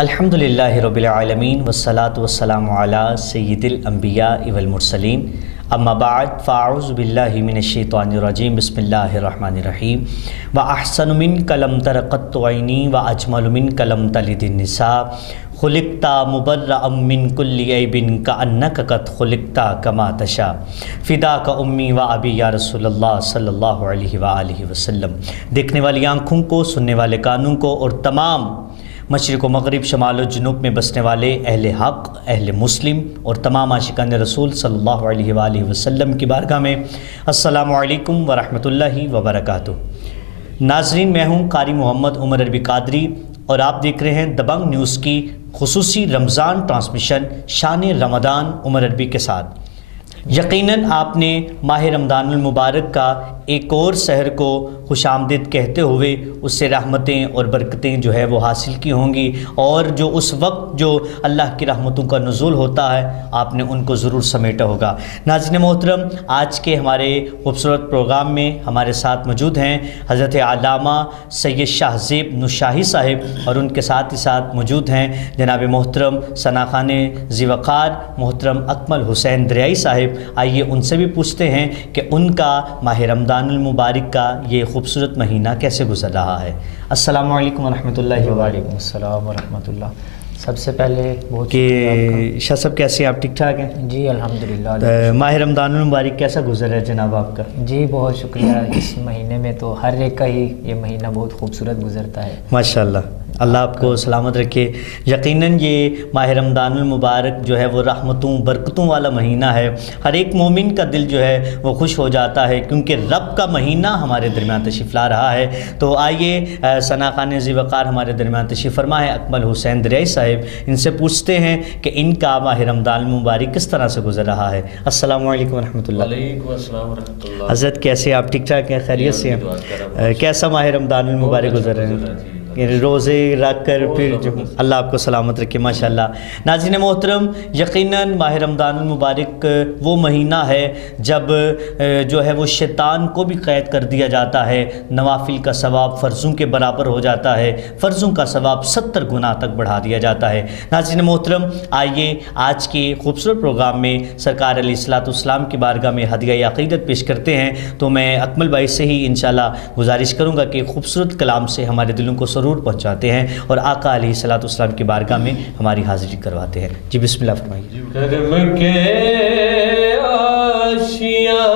الحمدللہ رب العالمین والصلاة والسلام علی سید الانبیاء والمرسلین اما بعد فاعوذ باللہ من الشیطان الرجیم بسم اللہ الرحمن الرحیم وَأَحْسَنُ مِنْكَ لَمْ تَرَ قَطُّ عَيْنِي وَأَجْمَلُ مِنْكَ لَمْ تَلِدِ النِّسَاءُ خُلِقْتَ مُبَرَّأً مِنْ كُلِّ عَيْبٍ كَأَنَّكَ قَدْ خُلِقْتَ كَمَا تَشَاءُ فِدَاكَ أُمِّي وَأَبِي یا رسول اللہ صلی اللہ علیہ وآلہ وسلم۔ دیکھنے والی آنکھوں کو، سننے والے کانوں کو اور تمام مشرق و مغرب، شمال و جنوب میں بسنے والے اہل حق، اہل مسلم اور تمام عاشقان رسول صلی اللہ علیہ وآلہ وسلم کی بارگاہ میں السلام علیکم ورحمۃ اللہ وبرکاتہ۔ ناظرین، میں ہوں قاری محمد عمر عربی قادری اور آپ دیکھ رہے ہیں دبنگ نیوز کی خصوصی رمضان ٹرانسمیشن شان رمضان عمر عربی کے ساتھ۔ یقیناً آپ نے ماہ رمضان المبارک کا ایک اور سحر کو خوش آمدید کہتے ہوئے اس سے رحمتیں اور برکتیں جو ہے وہ حاصل کی ہوں گی، اور جو اس وقت جو اللہ کی رحمتوں کا نزول ہوتا ہے آپ نے ان کو ضرور سمیٹا ہوگا۔ ناظرین محترم، آج کے ہمارے خوبصورت پروگرام میں ہمارے ساتھ موجود ہیں حضرت علامہ سید شاہ زیب نوشاہی صاحب، اور ان کے ساتھ ہی ساتھ موجود ہیں جناب محترم ثنا خان ذی وقار محترم اکمل حسین دریائی صاحب۔ آئیے ان سے بھی پوچھتے ہیں کہ ان کا ماہ رمضان المبارک کا یہ خوبصورت مہینہ کیسے گزر رہا ہے۔ السلام علیکم ورحمۃ اللہ وبرکاتہ۔ وعلیکم السلام ورحمۃ اللہ۔ سب سے پہلے بہت کہ شاہ صاحب کیسے ہیں آپ؟ ٹھیک ٹھاک ہیں؟ جی الحمدللہ۔ ماہ رمضان المبارک کیسا گزر ہے جناب آپ کا؟ جی بہت شکریہ۔ اس مہینے میں تو ہر ایک کا ہی یہ مہینہ بہت خوبصورت گزرتا ہے ماشاءاللہ، اللہ آپ کو سلامت رکھے۔ یقیناً یہ ماہ رمضان المبارک جو ہے وہ رحمتوں برکتوں والا مہینہ ہے۔ ہر ایک مومن کا دل جو ہے وہ خوش ہو جاتا ہے کیونکہ رب کا مہینہ ہمارے درمیان تشریف لا رہا ہے۔ تو آئیے ثنا خان ذی وقار ہمارے درمیان تشریف فرما ہے، اکمل حسین دریائی صاحب، ان سے پوچھتے ہیں کہ ان کا ماہ رمضان المبارک کس طرح سے گزر رہا ہے۔ السلام علیکم ورحمۃ اللہ۔ وعلیکم السلام ورحمۃ اللہ۔ حضرت کیسے آپ؟ ٹھیک ٹھاک ہیں؟ خیریت سے ہیں؟ کیسا ماہ رمضان المبارک گزر رہے ہیں؟ روزے رکھ کر پھر جو اللہ آپ کو سلامت رکھے ماشاءاللہ۔ ناظرین محترم، یقیناً ماہ رمضان المبارک وہ مہینہ ہے جب جو ہے وہ شیطان کو بھی قید کر دیا جاتا ہے، نوافل کا ثواب فرضوں کے برابر ہو جاتا ہے، فرضوں کا ثواب 70 گنا تک بڑھا دیا جاتا ہے۔ ناظرین محترم، آئیے آج کے خوبصورت پروگرام میں سرکار علیہ الصلوۃ والسلام کی بارگاہ میں ہدیہ عقیدت پیش کرتے ہیں۔ تو میں اکمل بھائی سے ہی انشاءاللہ گزارش کروں گا کہ خوبصورت کلام سے ہمارے دلوں کو ضرور پہنچاتے ہیں اور آقا علیہ الصلوۃ والسلام کی بارگاہ میں ہماری حاضری کرواتے ہیں۔ جی بسم اللہ فرمائیے۔ کرم کے آشیاں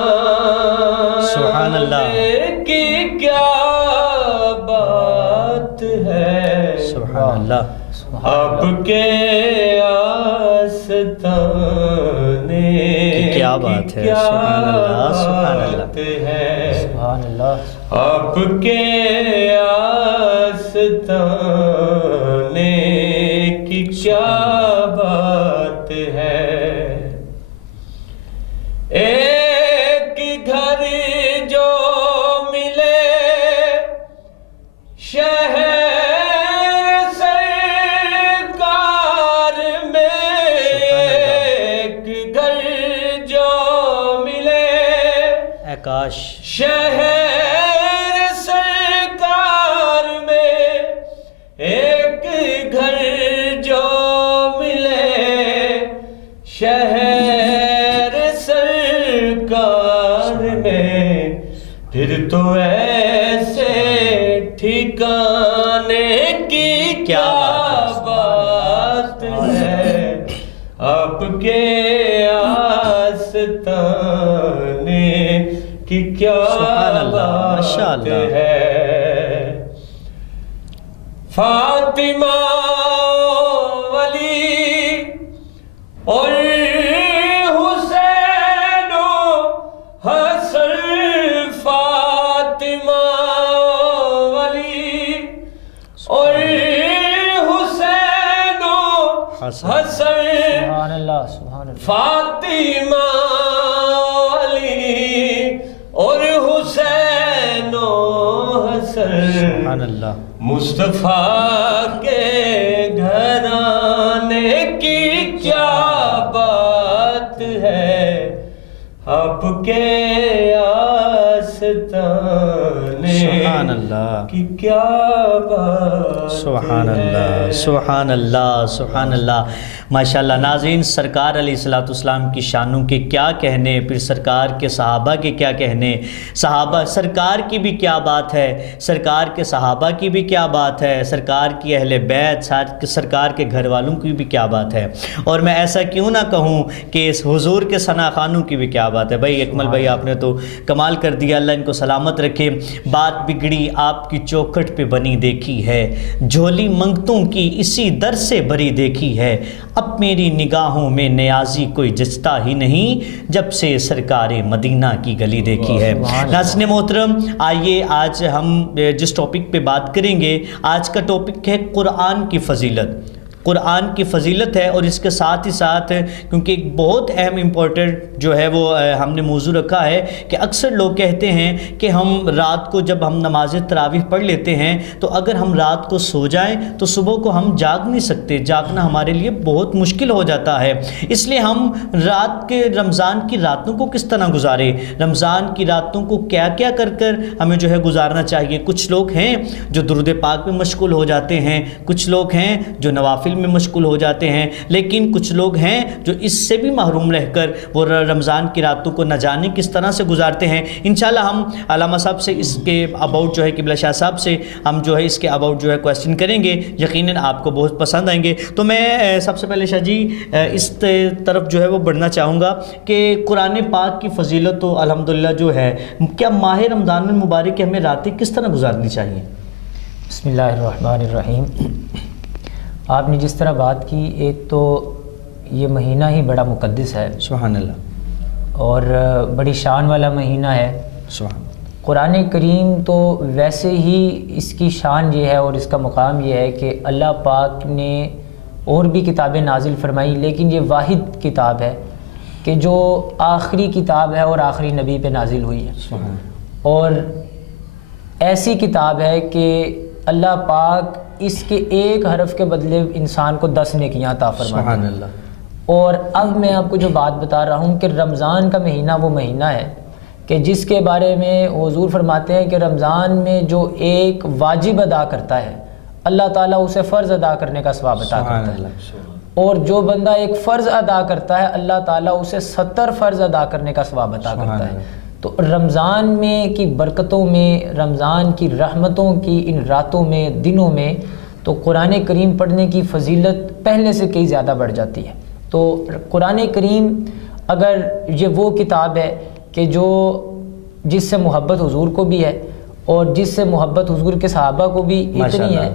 سبحان اللہ کی کیا بات ہے، سبحان اللہ، آپ کے آستانے کی کیا بات ہے، سبحان اللہ سبحان اللہ سبحان اللہ۔ آپ کے آستانے کی کیا بات ہے، ایک گھر جو ملے شہر سرکار میں، ایک گھر جو ملے اے کاش شہر سرکار میں، ایک گھر جو ملے شہر سرکار میں، پھر تو ایسے ٹھکانے کی کیا بات ہے، آپ کے آستانے کی کیا بات ہے۔ فاطمہ ولی اور حسین و حسن، فاطمہ ولی اور حسین و حسن، سبحان اللہ سبحان اللہ۔ فاطمہ علی اور حسین و حسن، سبحان اللہ، مصطفیٰ کے گھرانے کی کیا بات ہے، آپ کے آستانے سبحان اللہ کی کیا بات سبحان اللہ سبحان اللہ سبحان اللہ ماشاءاللہ۔ ناظرین، سرکار علیہ الصلوۃ والسلام کی شانوں کے کیا کہنے، پھر سرکار کے صحابہ کے کیا کہنے، صحابہ سرکار کی بھی کیا بات ہے، سرکار کے صحابہ کی بھی کیا بات ہے، سرکار کی اہل بیت، سرکار کے گھر والوں کی بھی کیا بات ہے، اور میں ایسا کیوں نہ کہوں کہ اس حضور کے ثنا خوانوں کی بھی کیا بات ہے۔ بھائی اکمل بھائی، آپ نے تو کمال کر دیا، اللہ ان کو سلامت رکھے۔ بات بگڑی آپ کی چوکھٹ پہ بنی دیکھی ہے، جھولی منگتوں کی اسی در سے بھری دیکھی ہے، اب میری نگاہوں میں نیازی کوئی جچتا ہی نہیں، جب سے سرکار مدینہ کی گلی دیکھی ہے۔ ناظرین محترم، آئیے آج ہم جس ٹاپک پہ بات کریں گے، آج کا ٹاپک ہے قرآن کی فضیلت۔ قرآن کی فضیلت ہے، اور اس کے ساتھ ہی ساتھ کیونکہ ایک بہت اہم امپورٹنٹ جو ہے وہ ہم نے موضوع رکھا ہے کہ اکثر لوگ کہتے ہیں کہ ہم رات کو جب ہم نماز تراویح پڑھ لیتے ہیں تو اگر ہم رات کو سو جائیں تو صبح کو ہم جاگ نہیں سکتے، جاگنا ہمارے لیے بہت مشکل ہو جاتا ہے، اس لیے ہم رات کے رمضان کی راتوں کو کس طرح گزارے، رمضان کی راتوں کو کیا کیا کر ہمیں جو ہے گزارنا چاہیے۔ کچھ لوگ ہیں جو درود پاک میں مشغول ہو جاتے ہیں، کچھ لوگ ہیں جو نوافل میں مشغول ہو جاتے ہیں، لیکن کچھ لوگ ہیں جو اس سے بھی محروم رہ کر وہ رمضان کی راتوں کو نہ جانے کس طرح سے گزارتے ہیں۔ انشاءاللہ ہم علامہ صاحب سے اس کے اباؤٹ جو ہے قبلہ شاہ صاحب سے ہم جو ہے اس کے اباؤٹ جو ہے کویسچن کریں گے، یقیناً آپ کو بہت پسند آئیں گے۔ تو میں سب سے پہلے شاہ جی اس طرف جو ہے وہ بڑھنا چاہوں گا کہ قرآن پاک کی فضیلت تو الحمدللہ جو ہے، کیا ماہ رمضان المبارک کی ہمیں راتیں کس طرح گزارنی چاہیے؟ بسم اللہ الرحمن الرحیم۔ آپ نے جس طرح بات کی، ایک تو یہ مہینہ ہی بڑا مقدس ہے، سبحان اللہ، اور بڑی شان والا مہینہ ہے۔ سبحان قرآن کریم تو ویسے ہی اس کی شان یہ ہے اور اس کا مقام یہ ہے کہ اللہ پاک نے اور بھی کتابیں نازل فرمائی، لیکن یہ واحد کتاب ہے کہ جو آخری کتاب ہے اور آخری نبی پہ نازل ہوئی ہے، سبحان اور ایسی کتاب ہے کہ اللہ پاک اس کے ایک حرف کے بدلے انسان کو 10 نیکیاں عطا فرماتے ہیں۔ سبحان اللہ۔ اور اب میں آپ کو جو بات بتا رہا ہوں کہ رمضان کا مہینہ وہ مہینہ ہے کہ جس کے بارے میں حضور فرماتے ہیں کہ رمضان میں جو ایک واجب ادا کرتا ہے اللہ تعالیٰ اسے فرض ادا کرنے کا ثواب عطا کرتا ہے، اور جو بندہ ایک فرض ادا کرتا ہے اللہ تعالیٰ اسے 70 فرض ادا کرنے کا ثواب عطا کرتا ہے۔ تو رمضان میں کی برکتوں میں، رمضان کی رحمتوں کی ان راتوں میں، دنوں میں تو قرآن کریم پڑھنے کی فضیلت پہلے سے کئی زیادہ بڑھ جاتی ہے۔ تو قرآن کریم اگر یہ وہ کتاب ہے کہ جس سے محبت حضور کو بھی ہے اور جس سے محبت حضور کے صحابہ کو بھی اتنی ہے،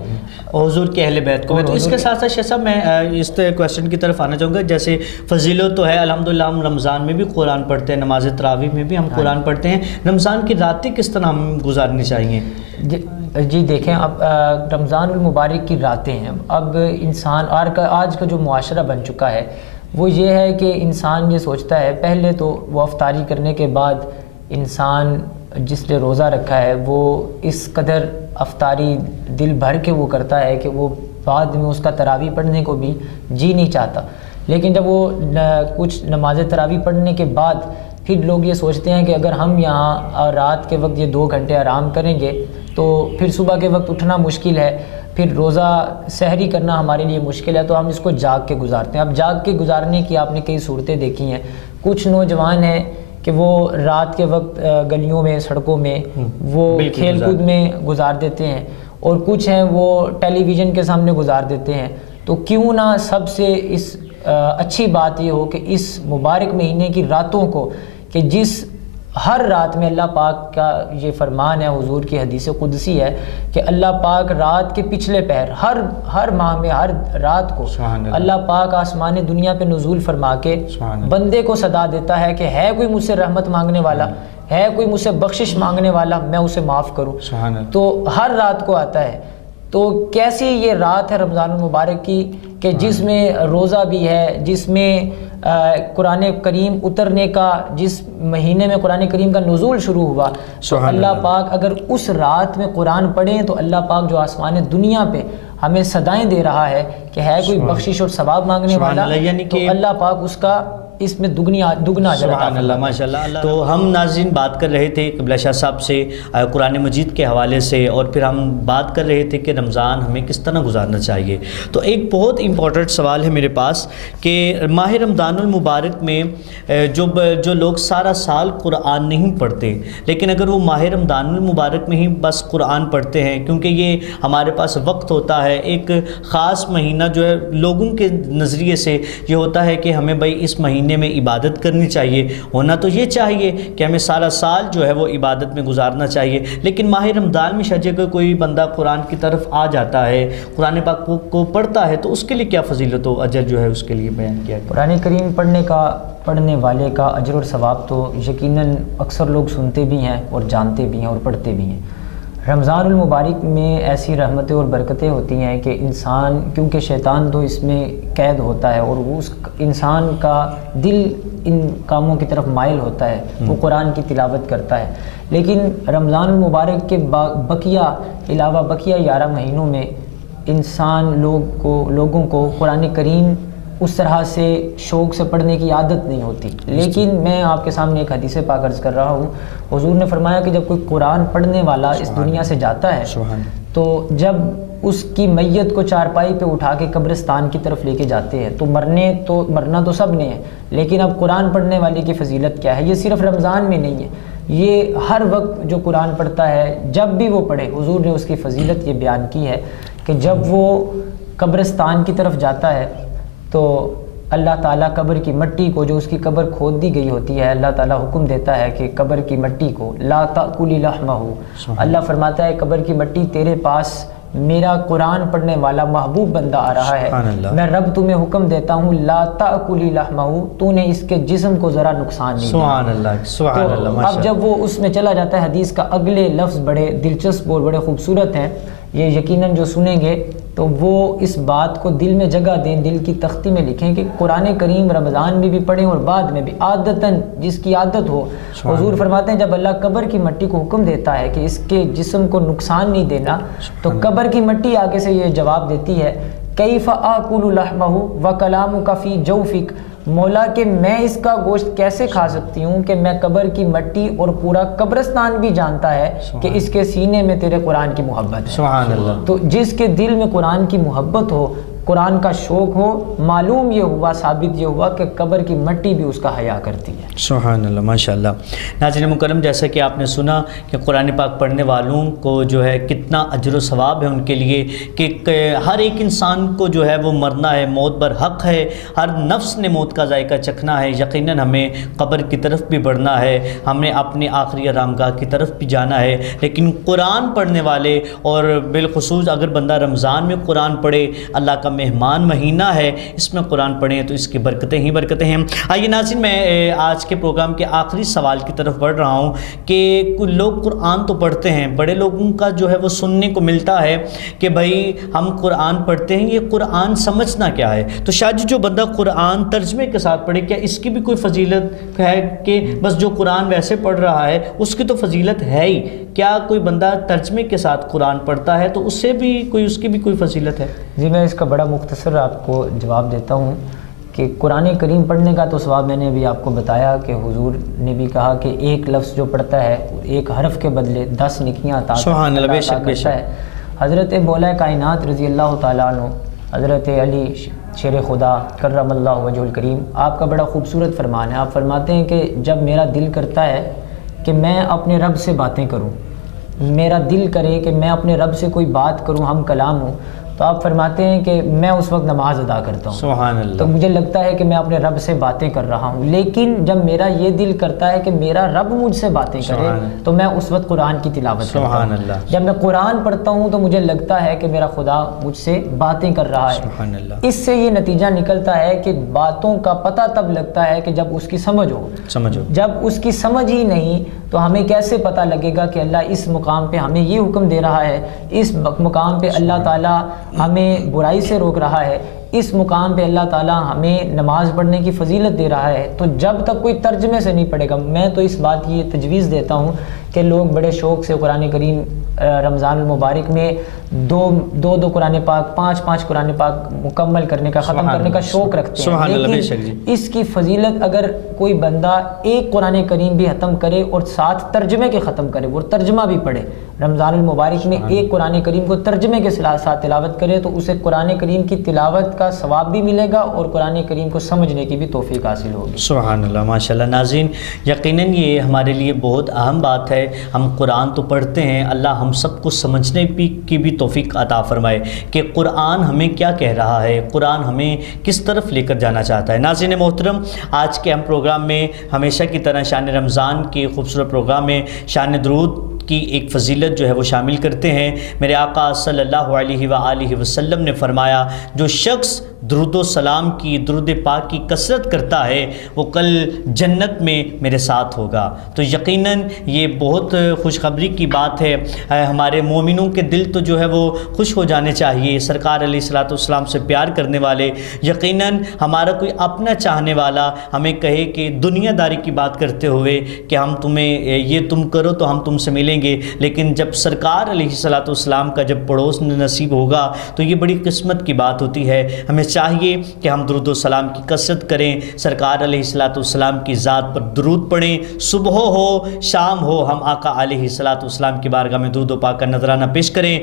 اور حضور کے اہل بیت کو بھی۔ تو اس کے ساتھ ساتھ شیخ صاحب میں اس کویسچن کی طرف آنا چاہوں گا، جیسے فضیلت تو ہے الحمدللہ، ہم رمضان میں بھی قرآن پڑھتے ہیں، نماز تراویح میں بھی ہم قرآن پڑھتے ہیں، رمضان کی راتیں کس طرح ہم گزارنی چاہیے؟ جی دیکھیں، اب رمضان المبارک کی راتیں ہیں، اب انسان آج کا جو معاشرہ بن چکا ہے وہ یہ ہے کہ انسان یہ سوچتا ہے، پہلے تو وہ افطاری کرنے کے بعد انسان جس نے روزہ رکھا ہے وہ اس قدر افطاری دل بھر کے وہ کرتا ہے کہ وہ بعد میں اس کا تراویح پڑھنے کو بھی جی نہیں چاہتا، لیکن جب وہ کچھ نماز تراویح پڑھنے کے بعد پھر لوگ یہ سوچتے ہیں کہ اگر ہم یہاں رات کے وقت یہ 2 گھنٹے آرام کریں گے تو پھر صبح کے وقت اٹھنا مشکل ہے، پھر روزہ سحری کرنا ہمارے لیے مشکل ہے، تو ہم اس کو جاگ کے گزارتے ہیں۔ اب جاگ کے گزارنے کی آپ نے کئی صورتیں دیکھی ہیں، کچھ نوجوان ہیں کہ وہ رات کے وقت گلیوں میں، سڑکوں میں وہ کھیل کود میں گزار دیتے ہیں، اور کچھ ہیں وہ ٹیلی ویژن کے سامنے گزار دیتے ہیں۔ تو کیوں نہ سب سے اس اچھی بات یہ ہو کہ اس مبارک مہینے کی راتوں کو، کہ جس ہر رات میں اللہ پاک کا یہ فرمان ہے، حضور کی حدیث قدسی ہے کہ اللہ پاک رات کے پچھلے پہر ہر ماہ میں ہر رات کو اللہ پاک آسمان دنیا پہ نزول فرما کے بندے کو صدا دیتا ہے کہ ہے کوئی مجھ سے رحمت مانگنے والا، ہے کوئی مجھ سے بخشش مانگنے والا، میں اسے معاف کروں۔ تو ہر رات کو آتا ہے۔ تو کیسی یہ رات ہے رمضان المبارک کی کہ جس میں روزہ بھی ہے، جس میں قرآن کریم اترنے کا، جس مہینے میں قرآن کریم کا نزول شروع ہوا، تو اللہ پاک اگر اس رات میں قرآن پڑھیں تو اللہ پاک جو آسمان دنیا پہ ہمیں صدائیں دے رہا ہے کہ ہے کوئی بخشش اور ثواب مانگنے والا، تو اللہ پاک اس کا اس میں دگنا اجر عطا سبحان اللہ، ماشاء اللہ۔ تو ہم ناظرین بات کر رہے تھے قبلہ شاہ صاحب سے قرآن مجید کے حوالے سے، اور پھر ہم بات کر رہے تھے کہ رمضان ہمیں کس طرح گزارنا چاہیے۔ تو ایک بہت امپورٹنٹ سوال ہے میرے پاس کہ ماہ رمضان المبارک میں جو لوگ سارا سال قرآن نہیں پڑھتے، لیکن اگر وہ ماہ رمضان المبارک میں ہی بس قرآن پڑھتے ہیں، کیونکہ یہ ہمارے پاس وقت ہوتا ہے، ایک خاص مہینہ جو ہے لوگوں کے نظریے سے یہ ہوتا ہے کہ ہمیں بھائی اس مہینے میں عبادت کرنی چاہیے، ہونا تو یہ چاہیے کہ ہمیں سارا سال جو ہے وہ عبادت میں گزارنا چاہیے، لیکن ماہ رمضان میں شاید اگر کوئی بندہ قرآن کی طرف آ جاتا ہے، قرآن پاک کو پڑھتا ہے، تو اس کے لیے کیا فضیلت و اجر جو ہے اس کے لیے بیان کیا گیا؟ قرآن کریم پڑھنے والے کا اجر اور ثواب تو یقیناً اکثر لوگ سنتے بھی ہیں اور جانتے بھی ہیں اور پڑھتے بھی ہیں۔ رمضان المبارک میں ایسی رحمتیں اور برکتیں ہوتی ہیں کہ انسان، کیونکہ شیطان تو اس میں قید ہوتا ہے اور وہ اس انسان کا دل ان کاموں کی طرف مائل ہوتا ہے، وہ قرآن کی تلاوت کرتا ہے، لیکن رمضان المبارک کے علاوہ بقیہ 11 مہینوں میں انسان لوگوں کو قرآن کریم اس طرح سے شوق سے پڑھنے کی عادت نہیں ہوتی۔ لیکن میں آپ کے سامنے ایک حدیث پاک عرض کر رہا ہوں، حضور نے فرمایا کہ جب کوئی قرآن پڑھنے والا اس دنیا سے جاتا ہے تو جب اس کی میت کو چارپائی پہ اٹھا کے قبرستان کی طرف لے کے جاتے ہیں تو مرنا تو سب نے ہے، لیکن اب قرآن پڑھنے والے کی فضیلت کیا ہے؟ یہ صرف رمضان میں نہیں ہے، یہ ہر وقت جو قرآن پڑھتا ہے جب بھی وہ پڑھے، حضور نے اس کی فضیلت یہ بیان کی ہے کہ جب وہ قبرستان کی طرف جاتا ہے تو اللہ تعالیٰ قبر کی مٹی کو، جو اس کی قبر کھود دی گئی ہوتی ہے، اللہ تعالیٰ حکم دیتا ہے کہ قبر کی مٹی کو لا تأکلی لحمہ، اللہ فرماتا ہے قبر کی مٹی تیرے پاس میرا قرآن پڑھنے والا محبوب بندہ آ رہا ہے، میں رب تمہیں حکم دیتا ہوں لا تأکلی لحمہ، تو نے اس کے جسم کو ذرا نقصان نہیں دیا۔ سبحان اللہ۔ اب جب وہ اس میں چلا جاتا ہے، حدیث کا اگلے لفظ بڑے دلچسپ اور بڑے خوبصورت ہیں، یہ یقیناً جو سنیں گے تو وہ اس بات کو دل میں جگہ دیں، دل کی تختی میں لکھیں کہ قرآن کریم رمضان میں بھی پڑھیں اور بعد میں بھی، عادتاً جس کی عادت ہو۔ حضور فرماتے ہیں جب اللہ قبر کی مٹی کو حکم دیتا ہے کہ اس کے جسم کو نقصان نہیں دینا، تو قبر کی مٹی آگے سے یہ جواب دیتی ہے کیف آکل لحمہ وکلامک فی جوفک، مولا کہ میں اس کا گوشت کیسے کھا سکتی ہوں کہ میں قبر کی مٹی اور پورا قبرستان بھی جانتا ہے کہ اس کے سینے میں تیرے قرآن کی محبت ہے۔ سبحان اللہ۔ تو جس کے دل میں قرآن کی محبت ہو، قرآن کا شوق ہو، معلوم یہ ہوا، ثابت یہ ہوا کہ قبر کی مٹی بھی اس کا حیا کرتی ہے۔ سبحان اللہ، ماشاء اللہ۔ ناظرین مکرم، جیسا کہ آپ نے سنا کہ قرآن پاک پڑھنے والوں کو جو ہے کتنا اجر و ثواب ہے ان کے لیے، کہ ہر ایک انسان کو جو ہے وہ مرنا ہے، موت بر حق ہے، ہر نفس نے موت کا ذائقہ چکھنا ہے، یقیناً ہمیں قبر کی طرف بھی بڑھنا ہے، ہمیں اپنے آخری آرامگاہ کی طرف بھی جانا ہے، لیکن قرآن پڑھنے والے، اور بالخصوص اگر بندہ رمضان میں قرآن پڑھے، اللہ کا مہمان مہینہ ہے، اس میں قرآن پڑھیں تو اس کی برکتیں ہی برکتیں ہیں۔ آئیے ناظرین، میں آج کے پروگرام کے آخری سوال کی طرف بڑھ رہا ہوں کہ لوگ قرآن تو پڑھتے ہیں، بڑے لوگوں کا جو ہے وہ سننے کو ملتا ہے کہ بھائی ہم قرآن پڑھتے ہیں، یہ قرآن سمجھنا کیا ہے؟ تو شاید جو بندہ قرآن ترجمے کے ساتھ پڑھے، کیا اس کی بھی کوئی فضیلت ہے کہ بس جو قرآن ویسے پڑھ رہا ہے اس کی تو فضیلت ہے ہی، کیا کوئی بندہ ترجمے کے ساتھ قرآن پڑھتا ہے تو اس سے بھی اس کی بھی کوئی فضیلت ہے؟ جی، میں اس کا بڑا مختصر آپ کو جواب دیتا ہوں کہ قرآن کریم پڑھنے کا تو ثواب میں نے ابھی آپ کو بتایا کہ حضور نے بھی کہا کہ ایک لفظ جو پڑھتا ہے ایک حرف کے بدلے 10 نکیاں عطا کرتا ہے۔ حضرت مولا کائنات رضی اللہ تعالیٰ عنہ، حضرت علی شیر خدا کرم اللہ وجہ الکریم، آپ کا بڑا خوبصورت فرمان ہے۔ آپ فرماتے ہیں کہ جب میرا دل کرتا ہے کہ میں اپنے رب سے باتیں کروں، میرا دل کرے کہ میں اپنے رب سے کوئی بات کروں، ہم کلام ہوں، تو آپ فرماتے ہیں کہ میں اس وقت نماز ادا کرتا ہوں۔ سبحان اللہ۔ تو مجھے لگتا ہے کہ میں اپنے رب سے باتیں کر رہا ہوں، لیکن جب میرا یہ دل کرتا ہے کہ میرا رب مجھ سے باتیں کرے تو میں اس وقت قرآن کی تلاوت کرتا ہوں۔ جب میں قرآن پڑھتا ہوں تو مجھے لگتا ہے کہ میرا خدا مجھ سے باتیں کر رہا ہے۔ سبحان اللہ۔ اس سے یہ نتیجہ نکلتا ہے کہ باتوں کا پتہ تب لگتا ہے کہ جب اس کی سمجھ ہو۔ جب اس کی سمجھ ہی نہیں تو ہمیں کیسے پتہ لگے گا کہ اللہ اس مقام پہ ہمیں یہ حکم دے رہا ہے، اس مقام پہ اللہ تعالیٰ ہمیں برائی سے روک رہا ہے، اس مقام پہ اللہ تعالیٰ ہمیں نماز پڑھنے کی فضیلت دے رہا ہے۔ تو جب تک کوئی ترجمے سے نہیں پڑھے گا، میں تو اس بات کی یہ تجویز دیتا ہوں کہ لوگ بڑے شوق سے قرآن کریم رمضان المبارک میں دو قرآن پاک 5 قرآن پاک مکمل کرنے کا ختم کرنے کا شوق رکھتے ہیں، لیکن اس کی فضیلت اگر کوئی بندہ ایک قرآن کریم بھی ختم کرے اور ساتھ ترجمے کے ختم کرے، وہ ترجمہ بھی پڑھے، رمضان المبارک میں ایک قرآن کریم کو ترجمے کے ساتھ تلاوت کرے تو اسے قرآن کریم کی تلاوت کا ثواب بھی ملے گا اور قرآن کریم کو سمجھنے کی بھی توفیق حاصل ہوگی۔ سبحان اللہ، ماشاءاللہ۔ ناظرین، یقیناً یہ ہمارے لیے بہت اہم بات ہے، ہم قرآن تو پڑھتے ہیں، اللہ ہم سب کو سمجھنے کی بھی توفیق عطا فرمائے کہ قرآن ہمیں کیا کہہ رہا ہے، قرآن ہمیں کس طرف لے کر جانا چاہتا ہے۔ ناظرین محترم، آج کے ہم پروگرام میں ہمیشہ کی طرح شان رمضان کے خوبصورت پروگرام میں شان درود کی ایک فضیلت جو ہے وہ شامل کرتے ہیں۔ میرے آقا صلی اللہ علیہ وآلہ وسلم نے فرمایا، جو شخص درود و سلام کی، درود پاک کی کثرت کرتا ہے وہ کل جنت میں میرے ساتھ ہوگا۔ تو یقیناً یہ بہت خوشخبری کی بات ہے، ہمارے مومنوں کے دل تو جو ہے وہ خوش ہو جانے چاہیے، سرکار علیہ الصلوۃ والسلام سے پیار کرنے والے۔ یقیناً ہمارا کوئی اپنا چاہنے والا ہمیں کہے کہ دنیا داری کی بات کرتے ہوئے کہ ہم تمہیں یہ تم کرو تو ہم تم سے ملیں گے، لیکن جب سرکار علیہ الصلوۃ والسلام کا جب پڑوس نصیب ہوگا تو یہ بڑی قسمت کی بات ہوتی ہے۔ ہمیں چاہیے کہ ہم درود و سلام کی کثرت کریں، سرکار علیہ الصلوۃ والسلام کی ذات پر درود پڑھیں، صبح ہو شام ہو ہم آقا علیہ الصلوۃ والسلام کی بارگاہ میں درود و پاک کا نذرانہ پیش کریں۔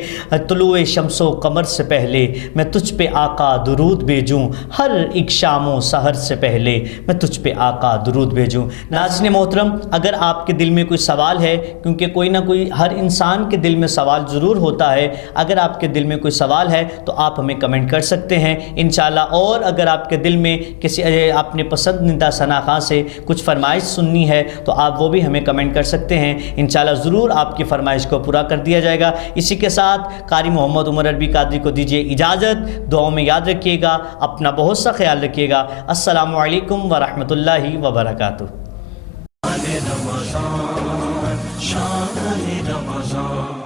طلوع شمس و قمر سے پہلے میں تجھ پہ آقا درود بھیجوں، ہر ایک شام و سحر سے پہلے میں تجھ پہ آقا درود بھیجوں۔ ناظرین محترم، اگر آپ کے دل میں کوئی سوال ہے، کیونکہ کوئی نہ کوئی ہر انسان کے دل میں سوال ضرور ہوتا ہے، اگر آپ کے دل میں کوئی سوال ہے تو آپ ہمیں کمنٹ کر سکتے ہیں انشاءاللہ، اور اگر آپ کے دل میں کسی اپنے پسندیدہ ثنا خاں سے کچھ فرمائش سننی ہے تو آپ وہ بھی ہمیں کمنٹ کر سکتے ہیں، انشاءاللہ ضرور آپ کی فرمائش کو پورا کر دیا جائے گا۔ اسی کے ساتھ قاری محمد عمر عربی قادری کو دیجیے اجازت، دعاؤں میں یاد رکھیے گا، اپنا بہت سا خیال رکھیے گا۔ السلام علیکم ورحمۃ اللہ وبرکاتہ۔ شان رمضان